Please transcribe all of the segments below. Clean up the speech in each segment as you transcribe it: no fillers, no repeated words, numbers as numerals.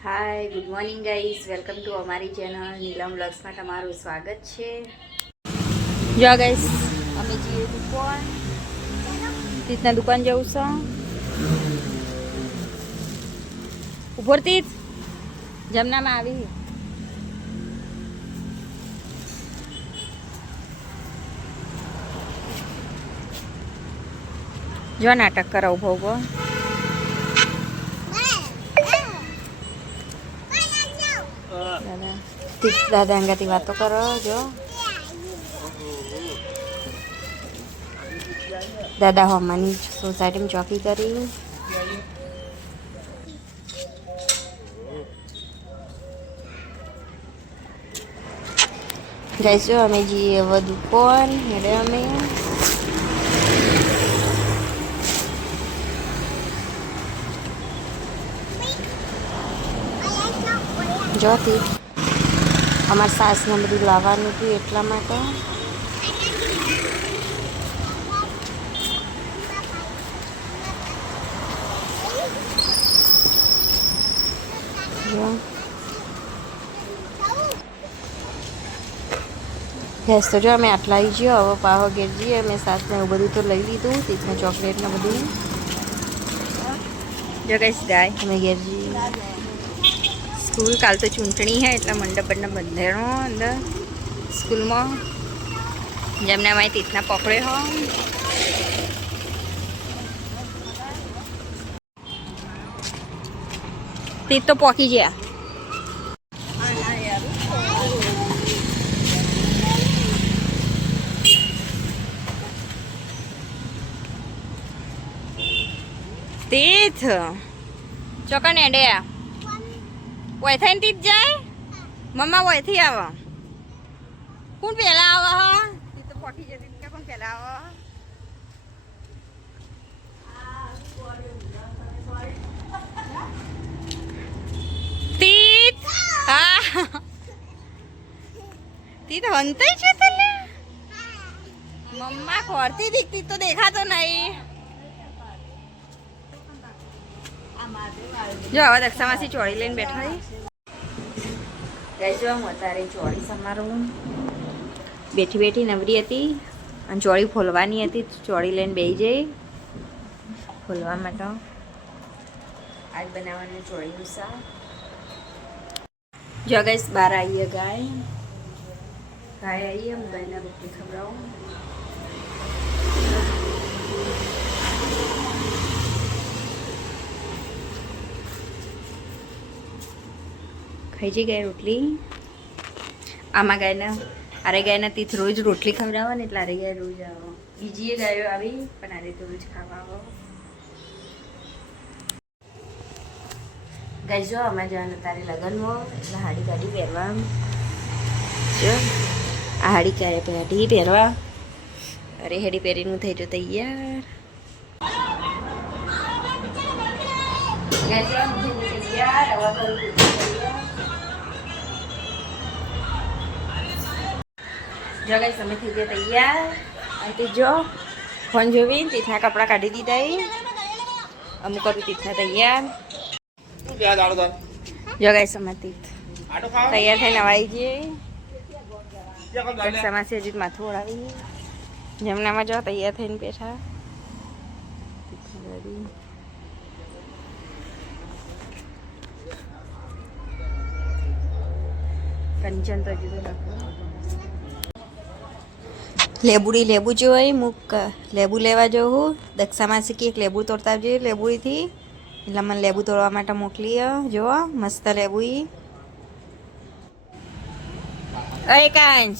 Hi good morning guys, welcome to અમારી channel Neelam વ્લોગ્સમાં તમારું સ્વાગત છે. જો ગાઈઝ અમે જઈએ દુકાન, તીતના દુકાન જવું છે. ઉભો તીત જમનામાં આવી જો નાટક કરો ઉભો ઉભો. દાદા અંગાથી વાતો કરો. જો દાદા હમાની સોસાયટીમાં ચોકી કરી. જઈશું અમે જઈએ હવે દુકાન. હેડે અમે જોતી અમારા સાસને બધું લાવવાનું હતું એટલા માટે. ગેસ તો જો અમે આટલા આવી ગયો. હવે પાવો ઘેર જઈએ. અમે સાસને એવું બધું તો લઈ લીધું, તીતને ચોકલેટ ને બધું. જો કઈશ ગાય અમે ઘેર જઈએ. સ્કૂલ કાલ તો ચૂંટણી હે એટલે મંડપ બંધેણો અંદર સ્કૂલમાં. જેમને અમારી તીતના પકડે હો. તીત તો પોકી ગયા. તીથ ચોકન એડ્યા ઓય થઈને તીત જાય. મમ્મા ઓયથી આવો. કોણ પહેલા આવો? હા તીત તો પોકી જતી કે કોણ પહેલા આવો? તીત હા તીત હંતાઈ છે તને. મમ્મા ખોરતી દીખતી તો દેખાતો નહીં. જો હવે દક્ષામાંથી ચોળી લઈને બેઠા. ગઈ જો હું અત્યારે ચોળી સમારું. બેઠી બેઠી નવરી હતી અને ચોળી ફોલવાની હતી. ચોળી લઈને બેસી જઈ ફોલવા માટે. આજ બનાવવાનું ચોળીનું શાક. જો ગઈશ બહાર આવીએ. ગાય આવીએ. હું ગાયને રોટલી ખવડાવું. ખાઈ જઈ ગાય રોટલી. આમાં ગાયના આરે ગાયના તીથ રોજ રોટલી ખવડાવો ને એટલે આરે ગાય રોજ આવો. બીજી ગાયો આવી પણ આરે તો રોજ ખાવા આવો. ગાય જો અમે જવાનું તારે લગ્નમાં એટલે હાડી ગાડી પહેરવા. જો આ હાડી કાઢી પહેરવા. અરે હાડી પહેરીને થઈ જો તૈયાર. જો ગાઈસ અમે થઈ ગયા તૈયાર. અને જો ફોન જોવી તીથના કપડાં કાઢી દીધા. અમુક કરું તીથના તૈયાર. જો ગાઈસ અમે તીથ તૈયાર થઈને નવાઈ જઈએ. દક્ષામાંથી હજી માથું ઓળાવી. જમનામાં જો તૈયાર થઈને બેઠા. કંચન તો જુદું રાખો. લેબુ જોઈ મૂક. લેબુ લેવા જવું. દક્ષામાં કે એક લેબુ તોડતા આવજે લેબુથી. એટલે મને લેબુ તોડવા માટે મોકલી. જો મસ્ત લેબુ. કાંચ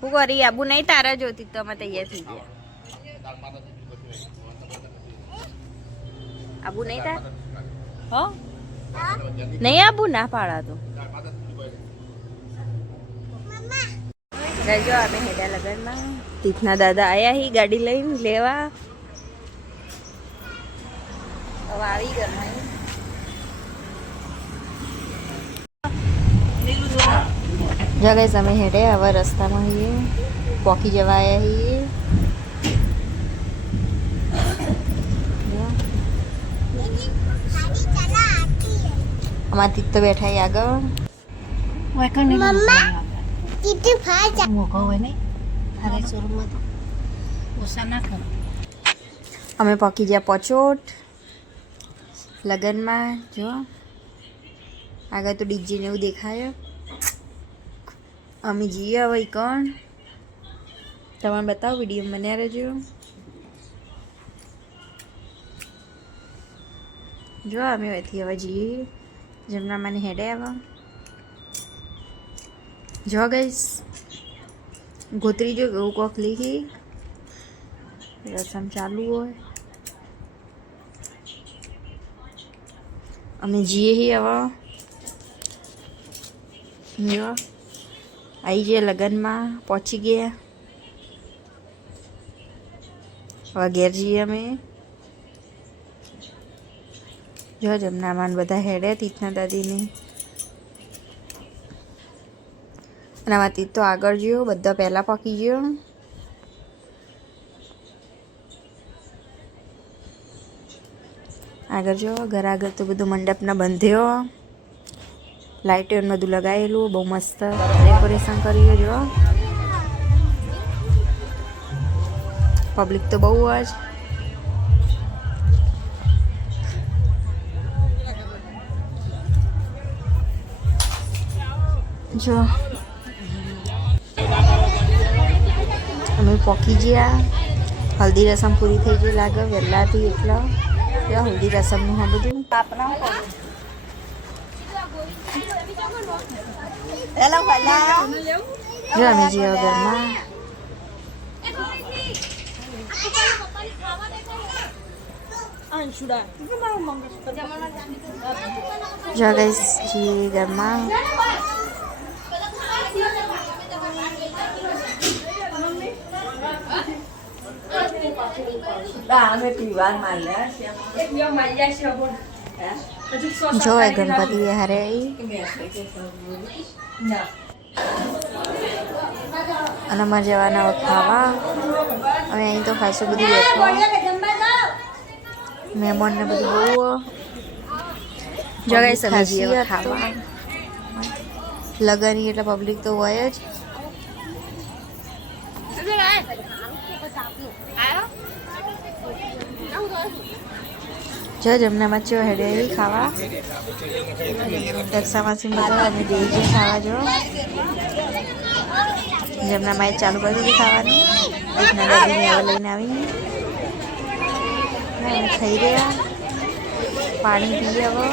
હું કરી આબુ નહીં તારા જોતી તો અમે તૈયાર થઈ ગયા. આબુ નહીં તાર હો નહીં આબુ ના પાડા તો. જો અમે હેડા લગનમાં. તીથના દાદા આયા હી ગાડી લઈને લેવા. હવે આવી ઘરમાં. જો ગાઈસ અમે હેડે હવે રસ્તામાં છીએ. પોકી જવા આવ્યા છીએ. અમારી તીત તો બેઠા આગળ. મમ્મા તીતી ફાજા મોકો હોય ને થારે શોરૂમમાં તો ઓછા ના કરો. અમે પહોંચી ગયા પચોટ લગનમાં. જો આગળ તો ડીજે ને એવું દેખાય. અમે જઈએ હવે કોણ તમને બતાવો વિડીયો બન્યા રહેજો. જો અમે અહીંથી હવે જઈએ જમના મને હેડે આવા. જો ગઈશ ગોતરી જો એવું કોક લીધી રસમ ચાલુ હોય. અમે જઈએ હવે જો આવી જઈએ લગ્નમાં પહોંચી ગયા. હવે ઘેર જઈએ અમે. જો જમનામાં બધા હેડે તીતના દાદીને. અને આમાં તીત તો આગળ ગયો બધા પહેલાં પકી ગયો. આગળ જો ઘર આગળ તો બધું મંડપના બંધ્યો લાઇટો બધું લગાવેલું બહુ મસ્ત ડેકોરેશન કર્યું. જો પબ્લિક તો બહુ જ. જો અમે પોકી ગયા. હલ્દી રસમ પૂરી થઈ ગઈ લાગે વહેલાથી એટલા. હલ્દી રસમનું હા બધું જો અમે જઈએ ઘરમાં. જો ગઈશ જઈએ ઘરમાં. જો ગણપતિ હારે અને અમારે જવાના ખાવા. હવે અહીં તો ખાસું બધું બેઠો મહેમાન ને બધું બહુ. જો ગઈ સમજીએ ખાવા લગન એટલે પબ્લિક તો હોય જ. જો જમનામાં ચો હેડે એવી ખાવા રક્ષામાંથી બધા અમે જઈએ ખાવા. જો જમનામાં એ ચાલુ કરી દીધી ખાવાની. એકના દાદીને હવે લઈને આવી અમે ખાઈ રહ્યા. પાણી પીએ હવે.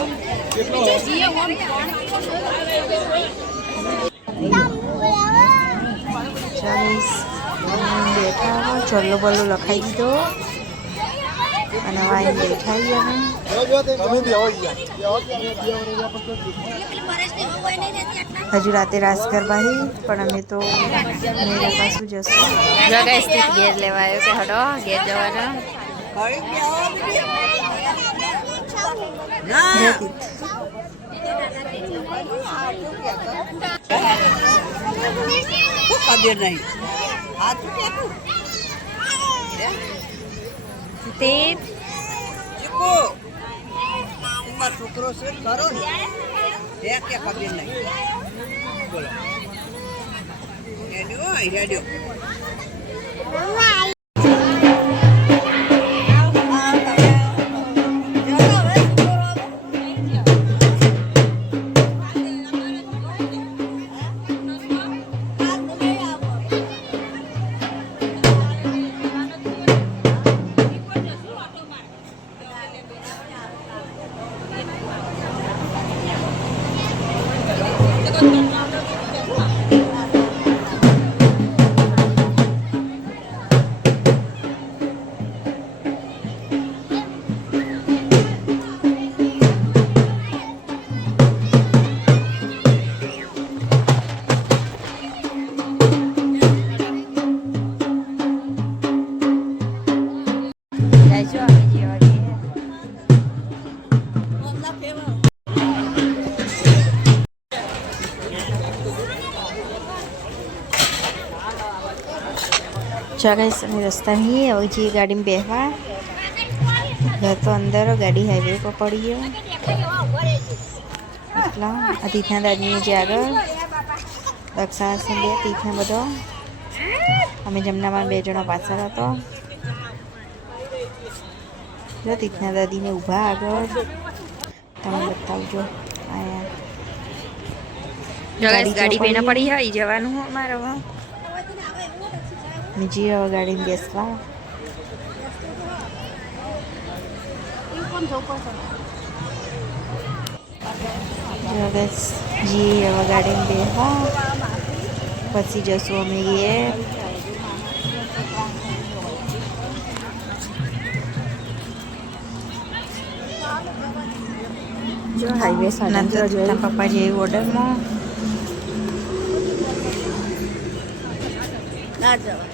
બેઠા ચોલ્લો બોલ્લો લખાઈ દીધો અને વાઈને બેઠાઈ અમે. હજુ રાતે રાસ ગરબા પણ અમે તો મેળા પાછું જશું. ઘેર લેવા આવ્યો કે હડો ઘેર જવાના. છોકરો છે ખરો ને કે ખબર નહીં બોલો રેડિયો गाइस रस्ता ही है और जी गाड़ी में बेहवा घर तो अंदर गाड़ी हाईवे पर पड़ी है એટલા આ તીથના દાદીની જે આગળ દક્ષાસન બે તીથને બધો અમે જમનામાં 2 જણા પાછળ હતો જો તીથના દાદીને ઊભા આગળ તમે બતાવજો આયા ગાડી બેને પડી હોય જવાનું અમારે હવે બીજી હવે ગાડીને બેસવા જી હવે ગાડીને બેસવા પછી જશું અમે એ જો હાઈવે સાડા પપ્પા જે ઓર્ડરમાં ના જવાય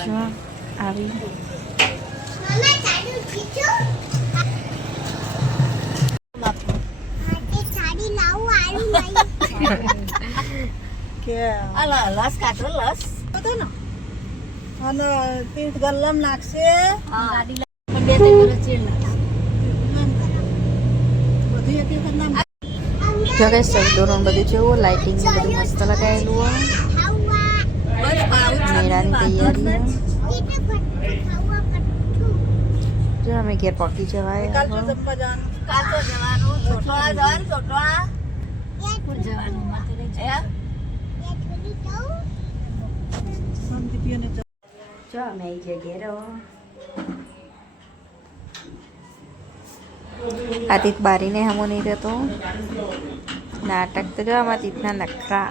જો આવી લસ કાઢો લસ અને પીઠ ગલ્લમ નાખશે બે જો કઈ સગદોરણ બધું જેવું લાઇટિંગ ને બધું મસ્ત લગાવેલું હોય મેળાની તૈયારી જો અમે ઘેર પહોંચી જવાય જો અમે આવી જગ્યાએ રહો આતિત બારીને હમો નહીં રહેતો નાટક તો જો આમાં તીતના નખરા